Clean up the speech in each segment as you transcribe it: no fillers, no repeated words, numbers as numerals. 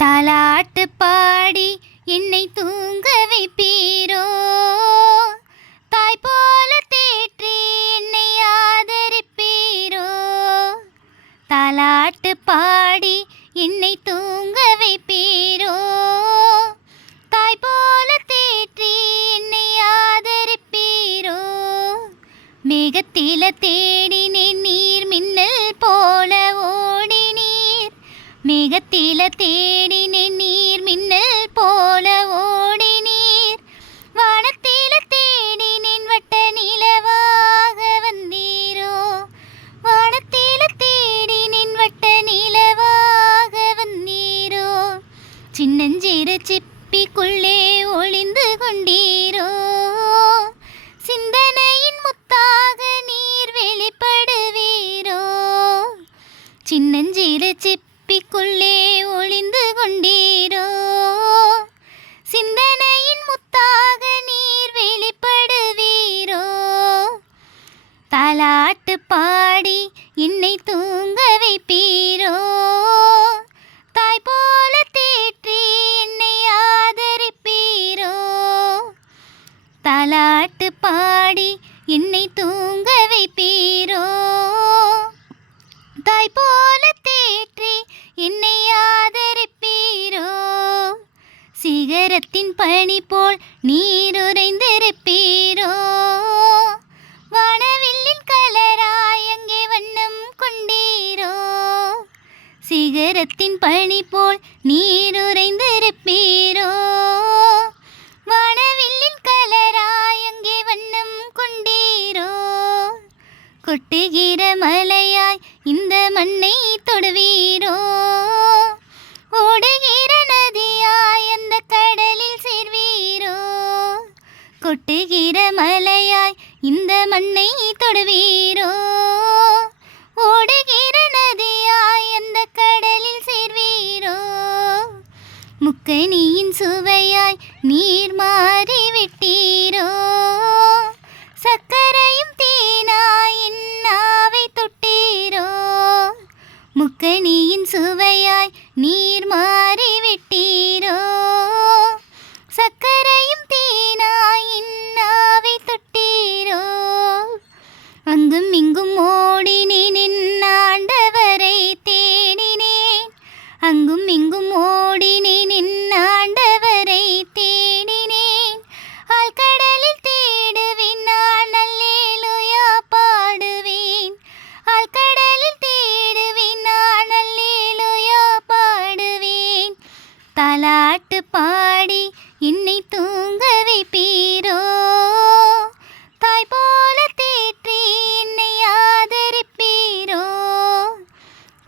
தாலாட்டு பாடி என்னை தூங்க வைப்பீரோ, தாய் போல தேற்றி என்னை ஆதரிப்பீரோ. தாலாட்டு பாடி என்னை தூங்க வைப்பீரோ, தாய் போல தேற்றி என்னை ஆதரிப்பீரோ. மேகத்தில தேடினேன் நீர் மின்னல் போல ஓடினீர், மேகத்தில தேடினேன் நீர் மின்னல் போல ஓடினீர். வானத்தில தேடினேன் வட்ட நிலவாக வந்தீரோ, வானத்தில தேடினேன் வட்ட நிலவாக வந்தீரோ. சின்னஞ்சிறு சிப்பிக்குள்ளே ஒளிந்து கொண்டீரோ, சிந்தனையின் முத்தாக நீர் வெளிப்படுவீரோ. சின்னஞ்சிறு சிப்பிக்குள்ளே ஒளிந்து கொண்டீரோ, சிந்தனையின் முத்தாக நீர் வெளிப்படுவீரோ. தாலாட்டு பாடி என்னை தூங்க வைப்பீரோ, தாய் போல தேற்றி என்னை ஆதரிப்பீரோ. தாலாட்டு பாடி என்னை தூங்க வைப்பீரோ, தாய் போல தேற்றி என்னை ஆதரிப்பீரோ. சிகரத்தின் பனி போல் நீர் உறைந்திருப்பீரோ, வானவில்லின் கலராய் அங்கே வண்ணம் கொண்டீரோ. சிகரத்தின் பனி போல் நீர் உறைந்திருப்பீரோ, வானவில்லின் கலராய் அங்கே வண்ணம் கொண்டீரோ. கொட்டுகிற மலையாய் இந்த மண்ணை தொடுவீரோ, ஓடுகிற நதியாய் அந்த கடலில் சேர்வீரோ. கொட்டுகிற மலையாய் இந்த மண்ணை தொடுவீரோ, ஓடுகிற நதியாய் அந்த கடலில் சேர்வீரோ. முக்கனியின் சுவையாய் நீர் மாறிவிட்டீரோ, சக்கரையும் தேனாய் என் நாவை தொட்டீரோ. முக்கனியின் சுவையாய் நீர் மாறிவிட்டீரோ, சக்கரையும் தேனாய் என் நாவை தொட்டீரோ. அங்கும் இங்கும் ஓடினேன் என் ஆண்டவரை தேடினேன், அங்கும் இங்கும் ஓடினேன் என் ஆண்டவரை தேடினேன். ஆழ்கடலில் தேடுவேன் நான் அல்லேலூயா பாடுவேன், ஆழ்கடலில் தேடுவேன் நான் அல்லேலூயா பாடுவேன். தாலாட்டு பாடி என்னை தூங்க வைப்பீரோ, தாய் போல தேற்றி என்னை ஆதரிப்பீரோ.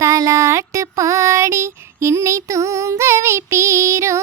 தாலாட்டு பாடி என்னை தூங்க வைப்பீரோ.